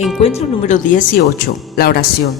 Encuentro número 18, la oración.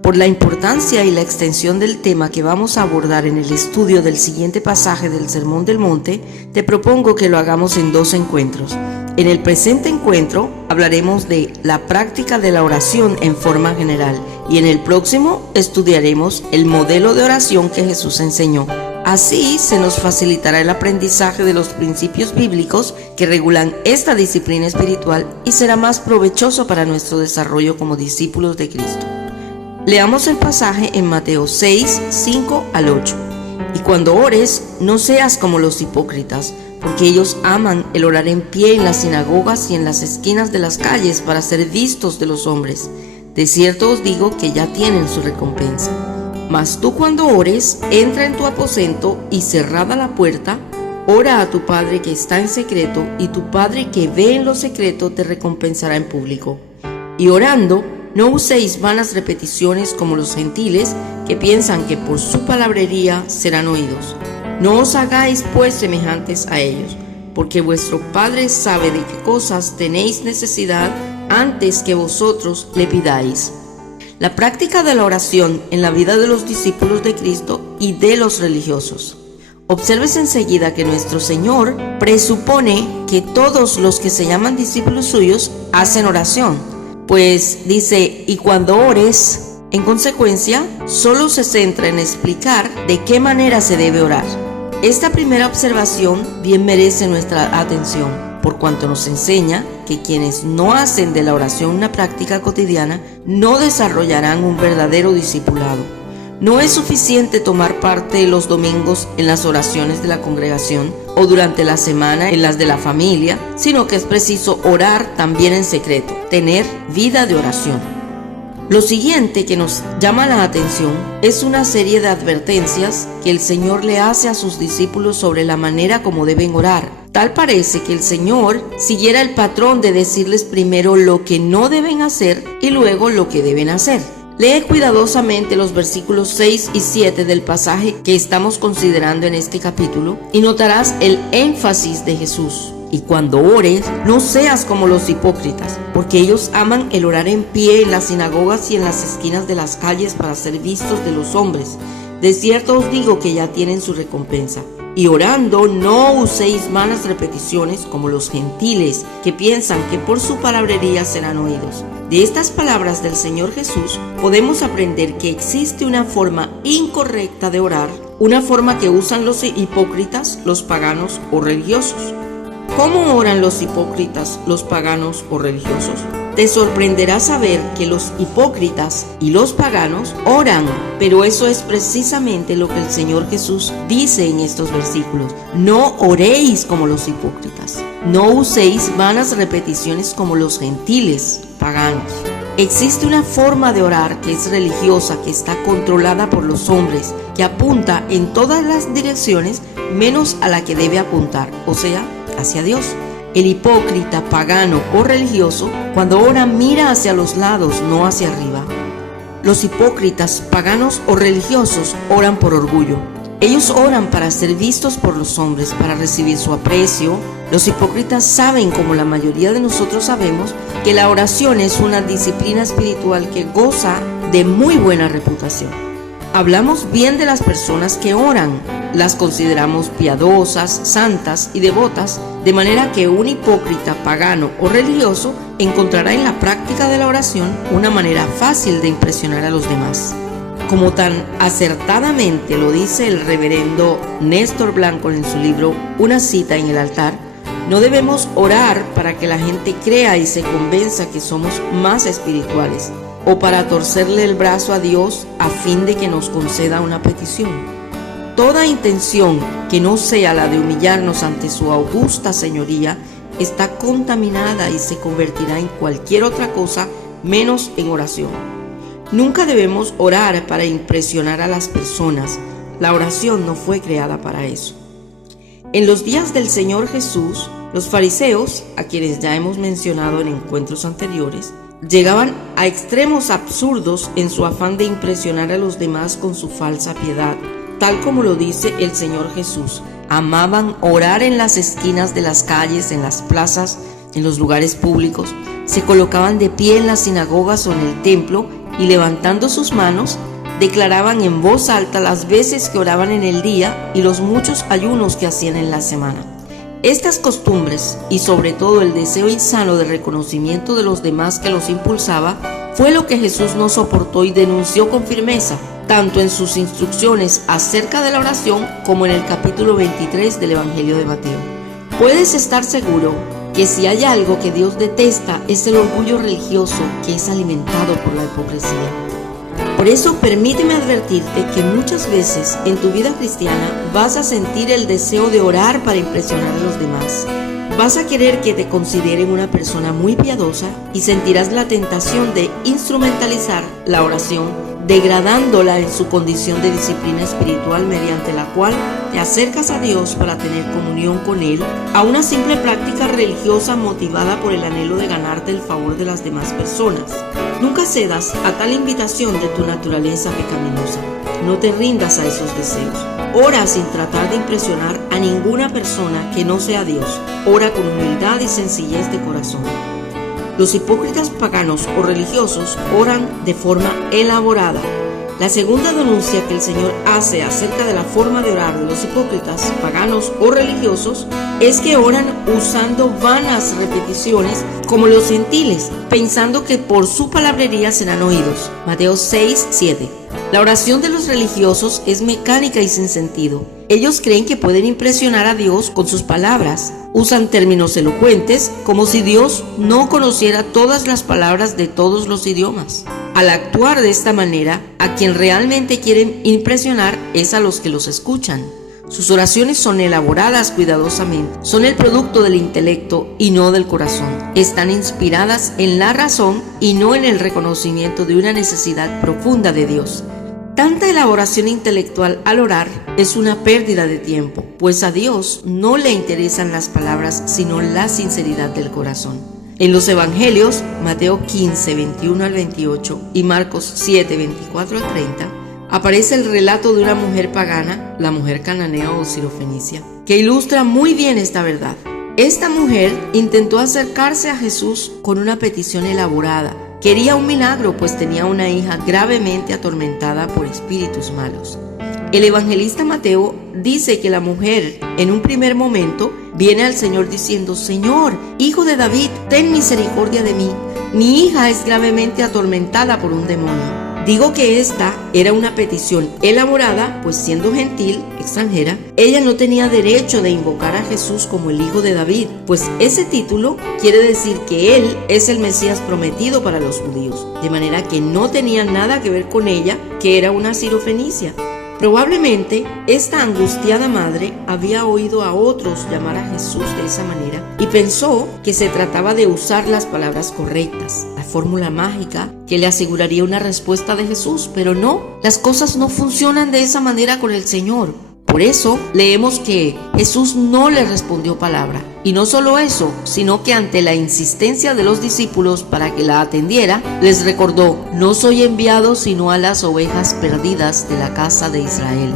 Por la importancia y la extensión del tema que vamos a abordar en el estudio del siguiente pasaje del Sermón del Monte, te propongo que lo hagamos en 2 encuentros. En el presente encuentro hablaremos de la práctica de la oración en forma general y en el próximo estudiaremos el modelo de oración que Jesús enseñó. Así se nos facilitará el aprendizaje de los principios bíblicos que regulan esta disciplina espiritual y será más provechoso para nuestro desarrollo como discípulos de Cristo. Leamos el pasaje en Mateo 6, 5 al 8. Y cuando ores, no seas como los hipócritas, porque ellos aman el orar en pie en las sinagogas y en las esquinas de las calles para ser vistos de los hombres. De cierto os digo que ya tienen su recompensa. Mas tú cuando ores, entra en tu aposento y cerrada la puerta, ora a tu Padre que está en secreto, y tu Padre que ve en lo secreto te recompensará en público. Y orando, no uséis vanas repeticiones como los gentiles, que piensan que por su palabrería serán oídos. No os hagáis pues semejantes a ellos, porque vuestro Padre sabe de qué cosas tenéis necesidad antes que vosotros le pidáis. La práctica de la oración en la vida de los discípulos de Cristo y de los religiosos. Observes enseguida que nuestro Señor presupone que todos los que se llaman discípulos suyos hacen oración, pues dice, y cuando ores, en consecuencia, solo se centra en explicar de qué manera se debe orar. Esta primera observación bien merece nuestra atención, por cuanto nos enseña que quienes no hacen de la oración una práctica cotidiana no desarrollarán un verdadero discipulado. No es suficiente tomar parte los domingos en las oraciones de la congregación o durante la semana en las de la familia, sino que es preciso orar también en secreto, tener vida de oración. Lo siguiente que nos llama la atención es una serie de advertencias que el Señor le hace a sus discípulos sobre la manera como deben orar. Tal parece que el Señor siguiera el patrón de decirles primero lo que no deben hacer y luego lo que deben hacer. Lee cuidadosamente los versículos 6 y 7 del pasaje que estamos considerando en este capítulo y notarás el énfasis de Jesús. Y cuando ores, no seas como los hipócritas, porque ellos aman el orar en pie en las sinagogas y en las esquinas de las calles para ser vistos de los hombres. De cierto os digo que ya tienen su recompensa. Y orando, no uséis vanas repeticiones como los gentiles, que piensan que por su palabrería serán oídos. De estas palabras del Señor Jesús podemos aprender que existe una forma incorrecta de orar, una forma que usan los hipócritas, los paganos o religiosos. ¿Cómo oran los hipócritas, los paganos o religiosos? Te sorprenderá saber que los hipócritas y los paganos oran, pero eso es precisamente lo que el Señor Jesús dice en estos versículos. No oréis como los hipócritas, no uséis vanas repeticiones como los gentiles, paganos. Existe una forma de orar que es religiosa, que está controlada por los hombres, que apunta en todas las direcciones menos a la que debe apuntar, o sea, hacia Dios. El hipócrita, pagano o religioso, cuando ora, mira hacia los lados, no hacia arriba. Los hipócritas, paganos o religiosos oran por orgullo. Ellos oran para ser vistos por los hombres, para recibir su aprecio. Los hipócritas saben, como la mayoría de nosotros sabemos, que la oración es una disciplina espiritual que goza de muy buena reputación. Hablamos bien de las personas que oran, las consideramos piadosas, santas y devotas, de manera que un hipócrita, pagano o religioso encontrará en la práctica de la oración una manera fácil de impresionar a los demás. Como tan acertadamente lo dice el reverendo Néstor Blanco en su libro Una cita en el altar, no debemos orar para que la gente crea y se convenza que somos más espirituales, o para torcerle el brazo a Dios a fin de que nos conceda una petición. Toda intención que no sea la de humillarnos ante su augusta señoría está contaminada y se convertirá en cualquier otra cosa menos en oración. Nunca debemos orar para impresionar a las personas. La oración no fue creada para eso. En los días del Señor Jesús, los fariseos, a quienes ya hemos mencionado en encuentros anteriores, llegaban a extremos absurdos en su afán de impresionar a los demás con su falsa piedad, tal como lo dice el Señor Jesús. Amaban orar en las esquinas de las calles, en las plazas, en los lugares públicos, Se colocaban de pie en las sinagogas o en el templo y levantando sus manos, declaraban en voz alta las veces que oraban en el día y los muchos ayunos que hacían en la semana. Estas costumbres, y sobre todo el deseo insano de reconocimiento de los demás que los impulsaba, fue lo que Jesús no soportó y denunció con firmeza, tanto en sus instrucciones acerca de la oración como en el capítulo 23 del Evangelio de Mateo. Puedes estar seguro que si hay algo que Dios detesta es el orgullo religioso que es alimentado por la hipocresía. Por eso permíteme advertirte que muchas veces en tu vida cristiana vas a sentir el deseo de orar para impresionar a los demás. Vas a querer que te consideren una persona muy piadosa y sentirás la tentación de instrumentalizar la oración, degradándola en su condición de disciplina espiritual mediante la cual te acercas a Dios para tener comunión con Él, a una simple práctica religiosa motivada por el anhelo de ganarte el favor de las demás personas. Nunca cedas a tal invitación de tu naturaleza pecaminosa. No te rindas a esos deseos. Ora sin tratar de impresionar a ninguna persona que no sea Dios. Ora con humildad y sencillez de corazón. Los hipócritas paganos o religiosos oran de forma elaborada. La segunda denuncia que el Señor hace acerca de la forma de orar de los hipócritas paganos o religiosos es que oran usando vanas repeticiones como los gentiles, pensando que por su palabrería serán oídos. Mateo 6:7. La oración de los religiosos es mecánica y sin sentido. Ellos creen que pueden impresionar a Dios con sus palabras. Usan términos elocuentes como si Dios no conociera todas las palabras de todos los idiomas. Al actuar de esta manera, a quien realmente quieren impresionar es a los que los escuchan. Sus oraciones son elaboradas cuidadosamente, son el producto del intelecto y no del corazón. Están inspiradas en la razón y no en el reconocimiento de una necesidad profunda de Dios. Tanta elaboración intelectual al orar es una pérdida de tiempo, pues a Dios no le interesan las palabras, sino la sinceridad del corazón. En los evangelios, Mateo 15, 21 al 28 y Marcos 7, 24 al 30, aparece el relato de una mujer pagana, la mujer cananea o sirofenicia, que ilustra muy bien esta verdad. Esta mujer intentó acercarse a Jesús con una petición elaborada. Quería un milagro, pues tenía una hija gravemente atormentada por espíritus malos. El evangelista Mateo dice que la mujer, en un primer momento, viene al Señor diciendo: Señor, hijo de David, ten misericordia de mí. Mi hija es gravemente atormentada por un demonio. Digo que esta era una petición elaborada, pues siendo gentil, extranjera, ella no tenía derecho de invocar a Jesús como el hijo de David, pues ese título quiere decir que él es el Mesías prometido para los judíos, de manera que no tenía nada que ver con ella, que era una sirofenicia. Probablemente esta angustiada madre había oído a otros llamar a Jesús de esa manera y pensó que se trataba de usar las palabras correctas, la fórmula mágica que le aseguraría una respuesta de Jesús, pero no, las cosas no funcionan de esa manera con el Señor. Por eso leemos que Jesús no le respondió palabra. Y no solo eso, sino que ante la insistencia de los discípulos para que la atendiera, les recordó: no soy enviado sino a las ovejas perdidas de la casa de Israel.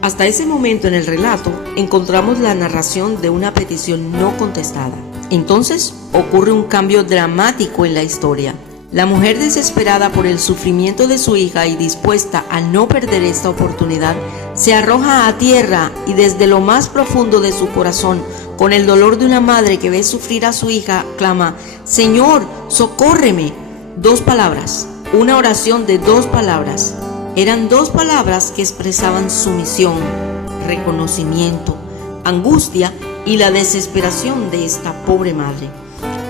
Hasta ese momento en el relato encontramos la narración de una petición no contestada. Entonces ocurre un cambio dramático en la historia. La mujer, desesperada por el sufrimiento de su hija y dispuesta a no perder esta oportunidad, se arroja a tierra y desde lo más profundo de su corazón, con el dolor de una madre que ve sufrir a su hija, clama: Señor, socórreme. 2 palabras, una oración de 2 palabras. Eran 2 palabras que expresaban sumisión, reconocimiento, angustia y la desesperación de esta pobre madre.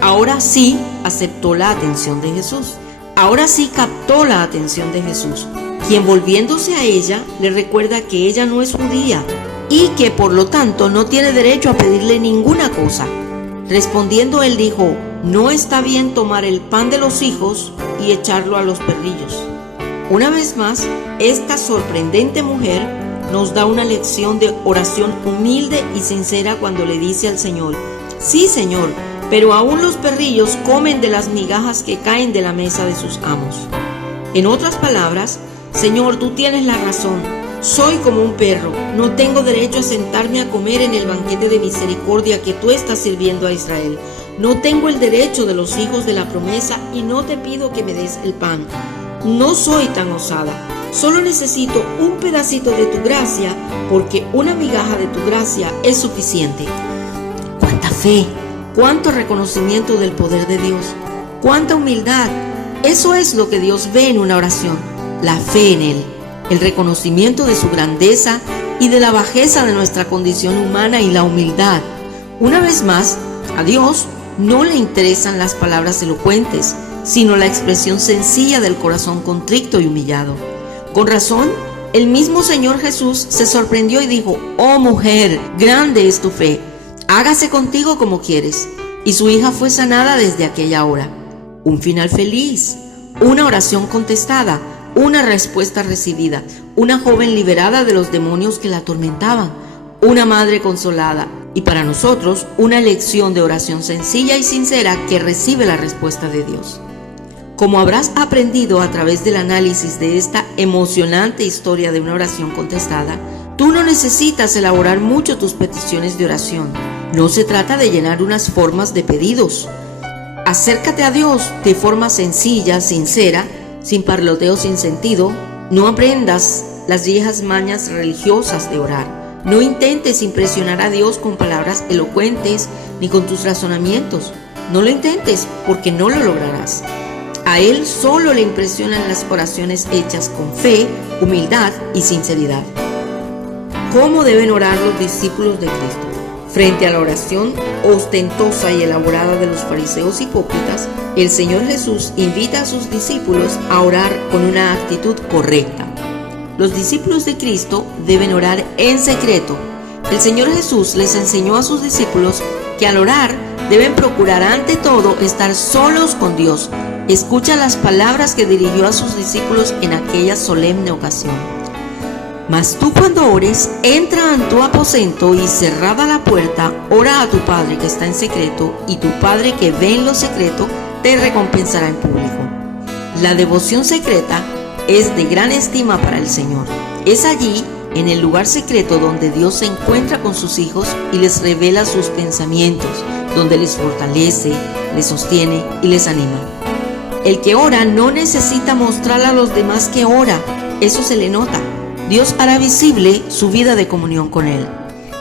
Ahora sí aceptó la atención de Jesús. Ahora sí captó la atención de Jesús, quien, volviéndose a ella, le recuerda que ella no es judía y que por lo tanto no tiene derecho a pedirle ninguna cosa. Respondiendo, él dijo: no está bien tomar el pan de los hijos y echarlo a los perrillos. Una vez más, esta sorprendente mujer nos da una lección de oración humilde y sincera cuando le dice al Señor: sí, Señor, pero aún los perrillos comen de las migajas que caen de la mesa de sus amos. En otras palabras: Señor, tú tienes la razón, Soy como un perro, no tengo derecho a sentarme a comer en el banquete de misericordia que tú estás sirviendo a Israel. No tengo el derecho de los hijos de la promesa y no te pido que me des el pan. No soy tan osada, solo necesito un pedacito de tu gracia, porque una migaja de tu gracia es suficiente. ¡Cuánta fe! ¡Cuánto reconocimiento del poder de Dios! ¡Cuánta humildad! Eso es lo que Dios ve en una oración, la fe en Él, el reconocimiento de su grandeza y de la bajeza de nuestra condición humana y la humildad. Una vez más, a Dios no le interesan las palabras elocuentes, sino la expresión sencilla del corazón contrito y humillado. Con razón, el mismo Señor Jesús se sorprendió y dijo: «Oh mujer, grande es tu fe, hágase contigo como quieres». Y su hija fue sanada desde aquella hora. Un final feliz, una oración contestada, una respuesta recibida, una joven liberada de los demonios que la atormentaban, una madre consolada y para nosotros una lección de oración sencilla y sincera que recibe la respuesta de Dios. Como habrás aprendido a través del análisis de esta emocionante historia de una oración contestada, tú no necesitas elaborar mucho tus peticiones de oración. No se trata de llenar unas formas de pedidos. Acércate a Dios de forma sencilla, sincera, sin parloteo sin sentido. No aprendas las viejas mañas religiosas de orar. No intentes impresionar a Dios con palabras elocuentes ni con tus razonamientos. No lo intentes porque no lo lograrás. A Él solo le impresionan las oraciones hechas con fe, humildad y sinceridad. ¿Cómo deben orar los discípulos de Cristo? Frente a la oración ostentosa y elaborada de los fariseos hipócritas, el Señor Jesús invita a sus discípulos a orar con una actitud correcta. Los discípulos de Cristo deben orar en secreto. El Señor Jesús les enseñó a sus discípulos que al orar deben procurar ante todo estar solos con Dios. Escucha las palabras que dirigió a sus discípulos en aquella solemne ocasión. Mas tú cuando ores, entra en tu aposento y cerrada la puerta, ora a tu Padre que está en secreto, y tu Padre que ve en lo secreto te recompensará en público. La devoción secreta es de gran estima para el Señor. Es allí, en el lugar secreto, donde Dios se encuentra con sus hijos y les revela sus pensamientos, donde les fortalece, les sostiene y les anima. El que ora no necesita mostrarle a los demás que ora, eso se le nota. Dios hará visible su vida de comunión con Él.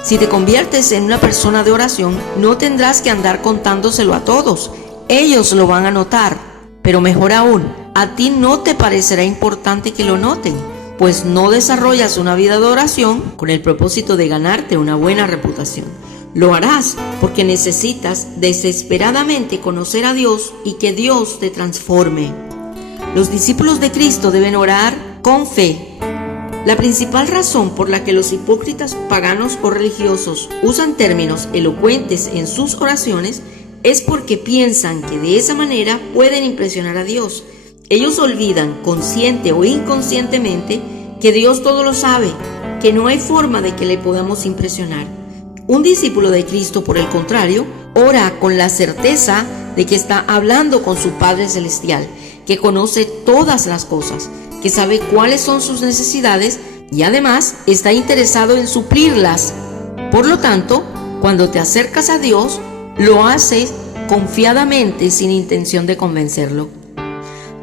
Si te conviertes en una persona de oración, no tendrás que andar contándoselo a todos. Ellos lo van a notar, pero mejor aún, a ti no te parecerá importante que lo noten, pues no desarrollas una vida de oración con el propósito de ganarte una buena reputación. Lo harás porque necesitas desesperadamente conocer a Dios y que Dios te transforme. Los discípulos de Cristo deben orar con fe. La principal razón por la que los hipócritas paganos o religiosos usan términos elocuentes en sus oraciones es porque piensan que de esa manera pueden impresionar a Dios. Ellos olvidan, consciente o inconscientemente, que Dios todo lo sabe, que no hay forma de que le podamos impresionar. Un discípulo de Cristo, por el contrario, ora con la certeza de que está hablando con su Padre Celestial, que conoce todas las cosas, que sabe cuáles son sus necesidades y además está interesado en suplirlas. Por lo tanto, cuando te acercas a Dios, lo haces confiadamente sin intención de convencerlo.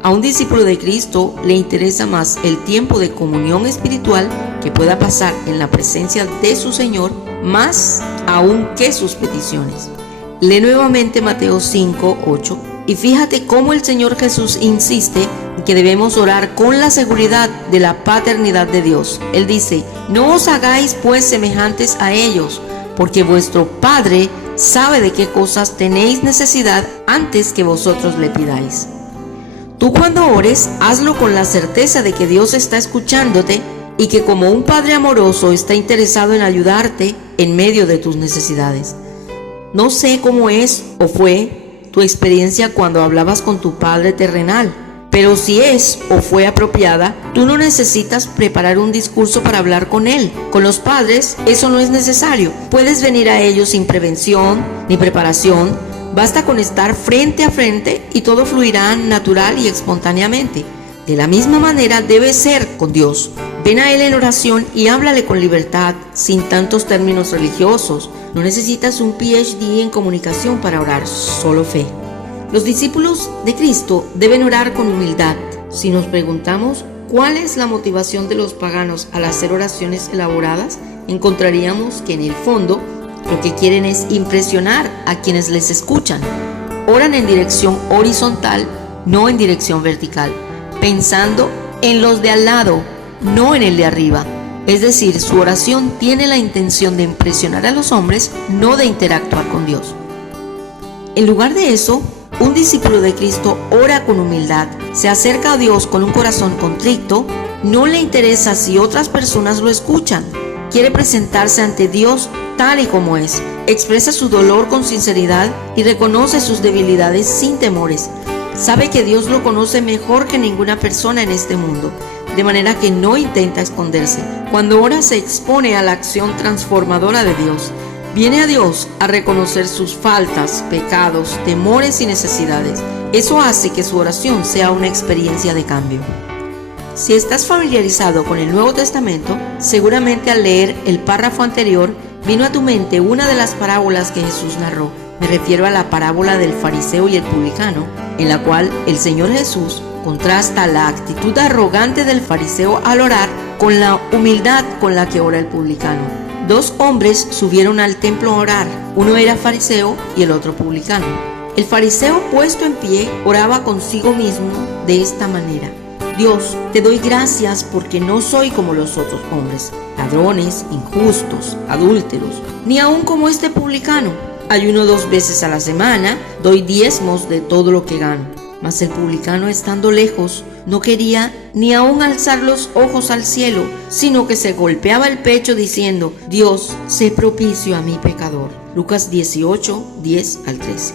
A un discípulo de Cristo le interesa más el tiempo de comunión espiritual que pueda pasar en la presencia de su Señor, más aún que sus peticiones. Lee nuevamente Mateo 5:8 y fíjate cómo el Señor Jesús insiste en que debemos orar con la seguridad de la paternidad de Dios. Él dice: no os hagáis pues semejantes a ellos, porque vuestro Padre sabe de qué cosas tenéis necesidad antes que vosotros le pidáis. Tú cuando ores, hazlo con la certeza de que Dios está escuchándote y que como un Padre amoroso está interesado en ayudarte en medio de tus necesidades. No sé cómo es o fue tu experiencia cuando hablabas con tu Padre terrenal, pero si es o fue apropiada, tú no necesitas preparar un discurso para hablar con Él. Con los padres eso no es necesario. Puedes venir a ellos sin prevención ni preparación. Basta con estar frente a frente y todo fluirá natural y espontáneamente. De la misma manera debe ser con Dios. Ven a Él en oración y háblale con libertad, sin tantos términos religiosos. No necesitas un PhD en comunicación para orar, solo fe. Los discípulos de Cristo deben orar con humildad. Si nos preguntamos cuál es la motivación de los paganos al hacer oraciones elaboradas, encontraríamos que en el fondo lo que quieren es impresionar a quienes les escuchan. Oran en dirección horizontal, no en dirección vertical, pensando en los de al lado, no en el de arriba. Es decir, su oración tiene la intención de impresionar a los hombres, no de interactuar con Dios. En lugar de eso, un discípulo de Cristo ora con humildad, se acerca a Dios con un corazón contrito, no le interesa si otras personas lo escuchan, quiere presentarse ante Dios tal y como es, expresa su dolor con sinceridad y reconoce sus debilidades sin temores. Sabe que Dios lo conoce mejor que ninguna persona en este mundo, de manera que no intenta esconderse. Cuando ora se expone a la acción transformadora de Dios. Viene a Dios a reconocer sus faltas, pecados, temores y necesidades. Eso hace que su oración sea una experiencia de cambio. Si estás familiarizado con el Nuevo Testamento, seguramente al leer el párrafo anterior vino a tu mente una de las parábolas que Jesús narró. Me refiero a la parábola del fariseo y el publicano, en la cual el Señor Jesús contrasta la actitud arrogante del fariseo al orar con la humildad con la que ora el publicano. Dos hombres subieron al templo a orar, uno era fariseo y el otro publicano. El fariseo, puesto en pie, oraba consigo mismo de esta manera: Dios, te doy gracias porque no soy como los otros hombres, ladrones, injustos, adúlteros, ni aun como este publicano. Ayuno 2 veces a la semana, doy diezmos de todo lo que gano. Mas el publicano, estando lejos, no quería ni aun alzar los ojos al cielo, sino que se golpeaba el pecho diciendo: Dios, sé propicio a mi pecador. Lucas 18, 10 al 13.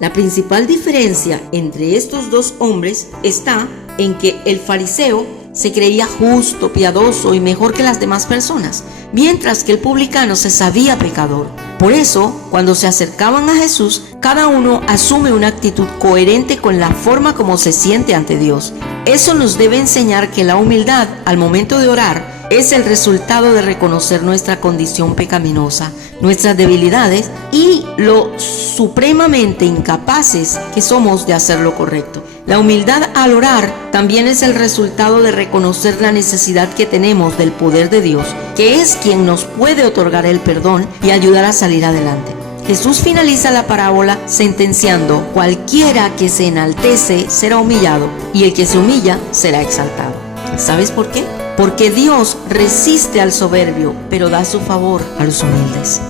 La principal diferencia entre estos dos hombres está en que el fariseo se creía justo, piadoso y mejor que las demás personas, mientras que el publicano se sabía pecador. Por eso, cuando se acercaban a Jesús, cada uno asume una actitud coherente con la forma como se siente ante Dios. Eso nos debe enseñar que la humildad al momento de orar es el resultado de reconocer nuestra condición pecaminosa, nuestras debilidades y lo supremamente incapaces que somos de hacer lo correcto. La humildad al orar también es el resultado de reconocer la necesidad que tenemos del poder de Dios, que es quien nos puede otorgar el perdón y ayudar a salir adelante. Jesús finaliza la parábola sentenciando: cualquiera que se enaltece será humillado, y el que se humilla será exaltado. ¿Sabes por qué? Porque Dios resiste al soberbio, pero da su favor a los humildes.